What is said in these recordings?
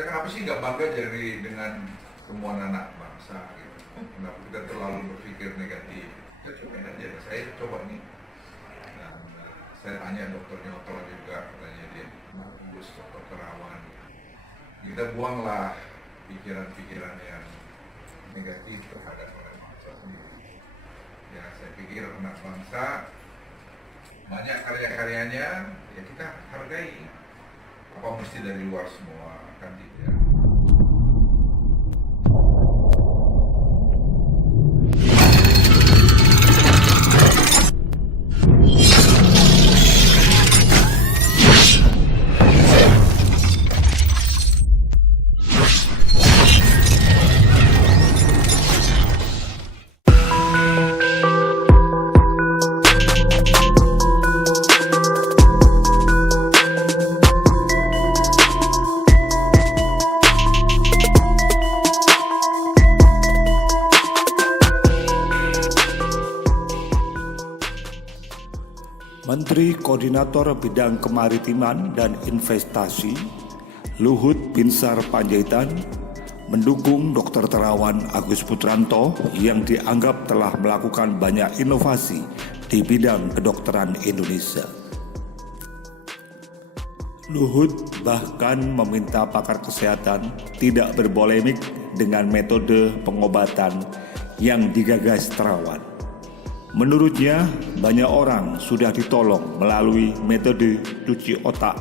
Kita kenapa sih nggak bangga dengan temuan anak bangsa gitu? Kenapa kita terlalu berpikir negatif? Kita coba aja, saya coba nih. Dan saya tanya dokternya juga, katanya dia bagus, dokter Terawan. Kita buanglah pikiran-pikiran yang negatif terhadap orang bangsa sendiri. Ya, saya pikir anak bangsa banyak karya-karyanya, ya kita hargai. Apa mesti dari luar semua, kan tidak. Menteri Koordinator Bidang Kemaritiman dan Investasi Luhut Binsar Panjaitan mendukung Dr. Terawan Agus Putranto yang dianggap telah melakukan banyak inovasi di bidang kedokteran Indonesia. Luhut bahkan meminta pakar kesehatan tidak berpolemik dengan metode pengobatan yang digagas Terawan. Menurutnya, banyak orang sudah ditolong melalui metode cuci otak,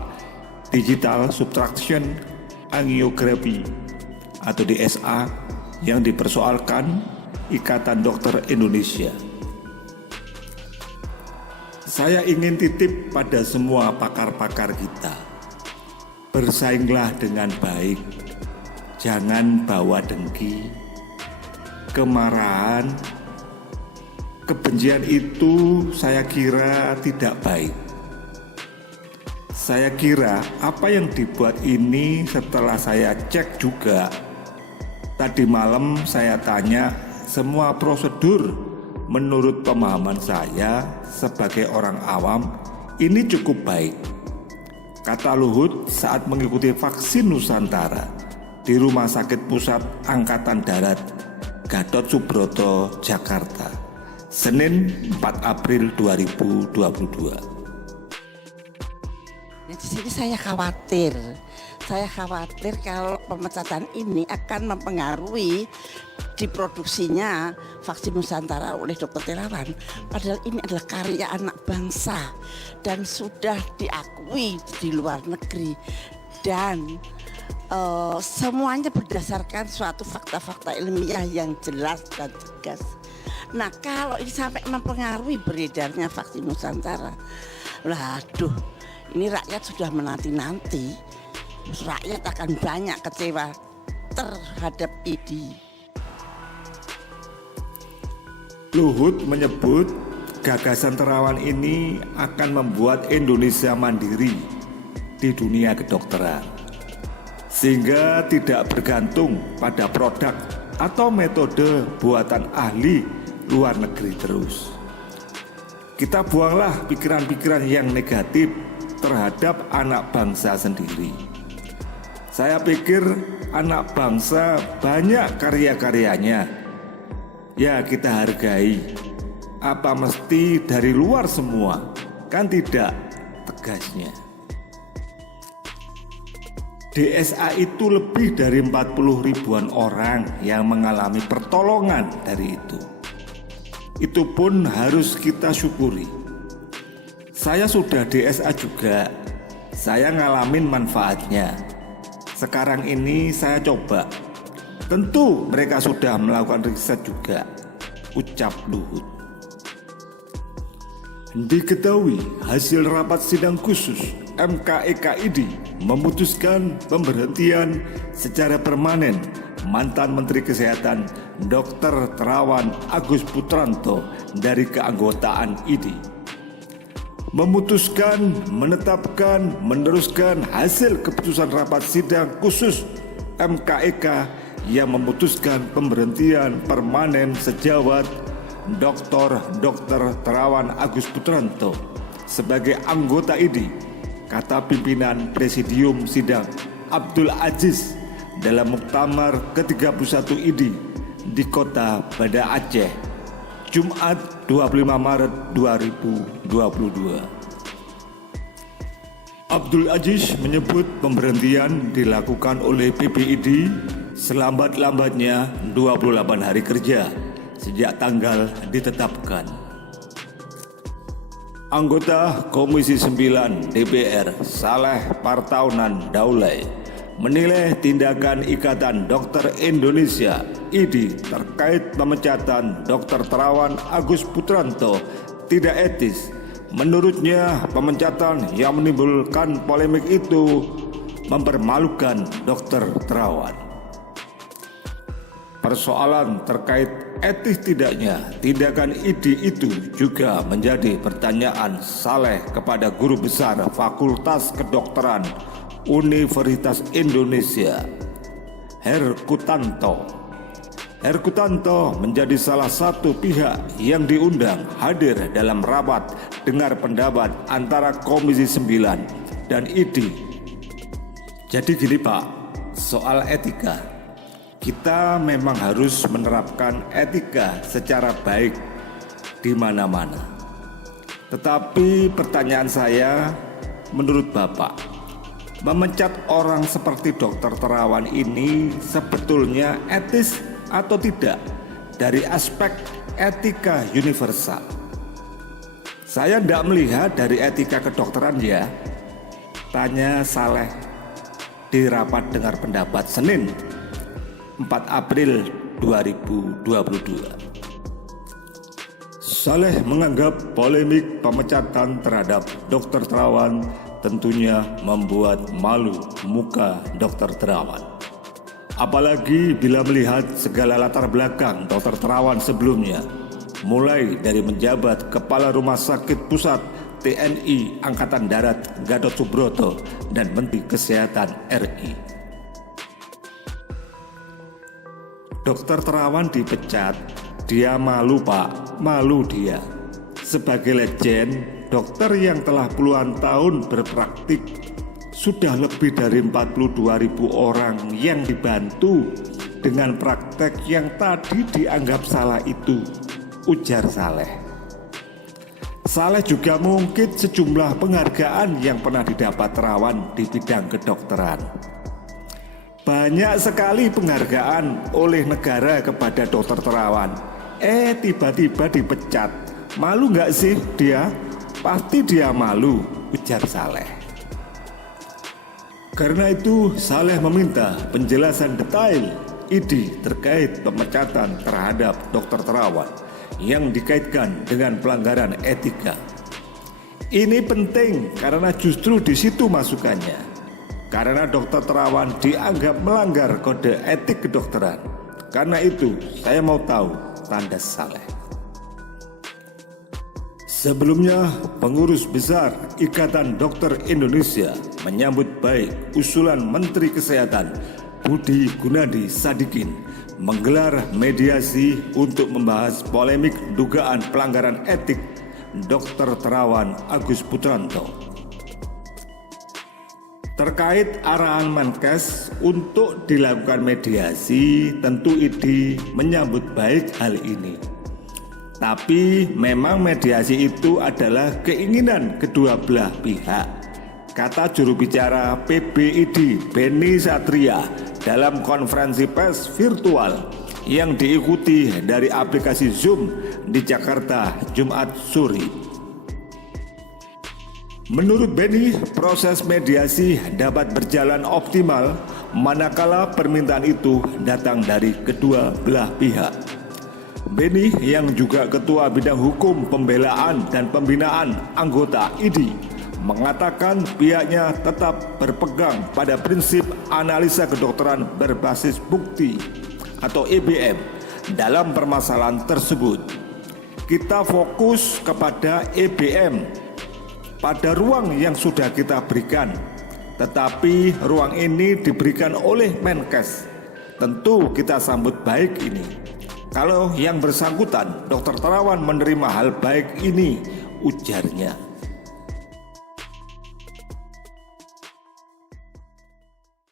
digital subtraction angiography atau DSA yang dipersoalkan Ikatan Dokter Indonesia. Saya ingin titip pada semua pakar-pakar kita, bersainglah dengan baik, jangan bawa dengki, kemarahan. Kebencian itu saya kira tidak baik. Saya kira apa yang dibuat ini setelah saya cek juga. Tadi malam saya tanya semua prosedur menurut pemahaman saya sebagai orang awam ini cukup baik. Kata Luhut saat mengikuti vaksin Nusantara di Rumah Sakit Pusat Angkatan Darat Gatot Subroto, Jakarta. Senin 4 April 2022. Di sini saya khawatir kalau pemecatan ini akan mempengaruhi diproduksinya vaksin Nusantara oleh Dr. Terawan. Padahal ini adalah karya anak bangsa dan sudah diakui di luar negeri dan semuanya berdasarkan suatu fakta-fakta ilmiah yang jelas dan tegas. Nah, kalau ini sampai mempengaruhi beredarnya vaksin Nusantara, waduh, ini rakyat sudah menanti-nanti. Rakyat akan banyak kecewa terhadap ini. Luhut menyebut gagasan Terawan ini akan membuat Indonesia mandiri di dunia kedokteran, sehingga tidak bergantung pada produk atau metode buatan ahli luar negeri terus. Kita buanglah pikiran-pikiran yang negatif terhadap anak bangsa sendiri. Saya pikir anak bangsa banyak karya-karyanya. Ya, kita hargai. Apa mesti dari luar semua? Kan tidak, tegasnya. DSA itu lebih dari 40 ribuan orang yang mengalami pertolongan dari itu. Itu pun harus kita syukuri. Saya sudah DSA juga. Saya ngalamin manfaatnya. Sekarang ini saya coba. Tentu mereka sudah melakukan riset juga, ucap Luhut. Diketahui hasil rapat sidang khusus MKEKID memutuskan pemberhentian secara permanen mantan Menteri Kesehatan Dr. Terawan Agus Putranto dari keanggotaan ID. Memutuskan, menetapkan, meneruskan hasil keputusan rapat sidang khusus MKEK yang memutuskan pemberhentian permanen sejawat Dr. Terawan Agus Putranto sebagai anggota ID, kata pimpinan Presidium Sidang Abdul Aziz dalam Muktamar ke-31 IDI di kota Banda Aceh, Jumat 25 Maret 2022. Abdul Aziz menyebut pemberhentian dilakukan oleh PBID selambat-lambatnya 28 hari kerja sejak tanggal ditetapkan. Anggota Komisi 9 DPR Saleh Partaunan Daulay menilai tindakan Ikatan Dokter Indonesia IDI terkait pemecatan Dr. Terawan Agus Putranto tidak etis. Menurutnya, pemecatan yang menimbulkan polemik itu mempermalukan Dr. Terawan. Persoalan terkait etis tidaknya tindakan IDI itu juga menjadi pertanyaan Saleh kepada Guru Besar Fakultas Kedokteran Universitas Indonesia, Herkutanto. Herkutanto menjadi salah satu pihak yang diundang hadir dalam rapat dengar pendapat antara Komisi 9 dan IDI. Jadi gini Pak, soal etika, kita memang harus menerapkan etika secara baik di mana-mana. Tetapi pertanyaan saya, menurut Bapak, memecat orang seperti Dr. Terawan ini sebetulnya etis atau tidak dari aspek etika universal? Saya tidak melihat dari etika kedokteran ya, tanya Saleh di rapat dengar pendapat Senin 4 April 2022. Saleh menganggap polemik pemecatan terhadap Dr. Terawan tentunya membuat malu muka Dr. Terawan. Apalagi bila melihat segala latar belakang Dr. Terawan sebelumnya, mulai dari menjabat Kepala Rumah Sakit Pusat TNI Angkatan Darat Gatot Subroto dan Menteri Kesehatan RI. Dr. Terawan dipecat, dia malu Pak, malu dia. Sebagai legend, dokter yang telah puluhan tahun berpraktik, sudah lebih dari 42.000 orang yang dibantu dengan praktek yang tadi dianggap salah itu, ujar Saleh. Saleh juga mengungkit sejumlah penghargaan yang pernah didapat Terawan di bidang kedokteran. Banyak sekali penghargaan oleh negara kepada Dr. Terawan. Tiba-tiba dipecat. Malu nggak sih dia? Pasti dia malu, ujar Saleh. Karena itu, Saleh meminta penjelasan detail IDI terkait pemecatan terhadap Dr. Terawan yang dikaitkan dengan pelanggaran etika. Ini penting karena justru di situ masukannya. Karena Dr. Terawan dianggap melanggar kode etik kedokteran. Karena itu, saya mau tahu, tanda Saleh. Sebelumnya, pengurus besar Ikatan Dokter Indonesia menyambut baik usulan Menteri Kesehatan Budi Gunadi Sadikin menggelar mediasi untuk membahas polemik dugaan pelanggaran etik Dr. Terawan Agus Putranto. Terkait arahan Menkes untuk dilakukan mediasi, tentu IDI menyambut baik hal ini. Tapi memang mediasi itu adalah keinginan kedua belah pihak, kata juru bicara PBID Beni Satria dalam konferensi pers virtual yang diikuti dari aplikasi Zoom di Jakarta Jumat sore. Menurut Beni, proses mediasi dapat berjalan optimal manakala permintaan itu datang dari kedua belah pihak. Beni yang juga Ketua Bidang Hukum Pembelaan dan Pembinaan anggota IDI mengatakan pihaknya tetap berpegang pada prinsip analisa kedokteran berbasis bukti atau EBM dalam permasalahan tersebut. Kita fokus kepada EBM pada ruang yang sudah kita berikan, tetapi ruang ini diberikan oleh Menkes. Tentu kita sambut baik ini. Kalau yang bersangkutan, Dr. Terawan menerima hal baik ini, ujarnya.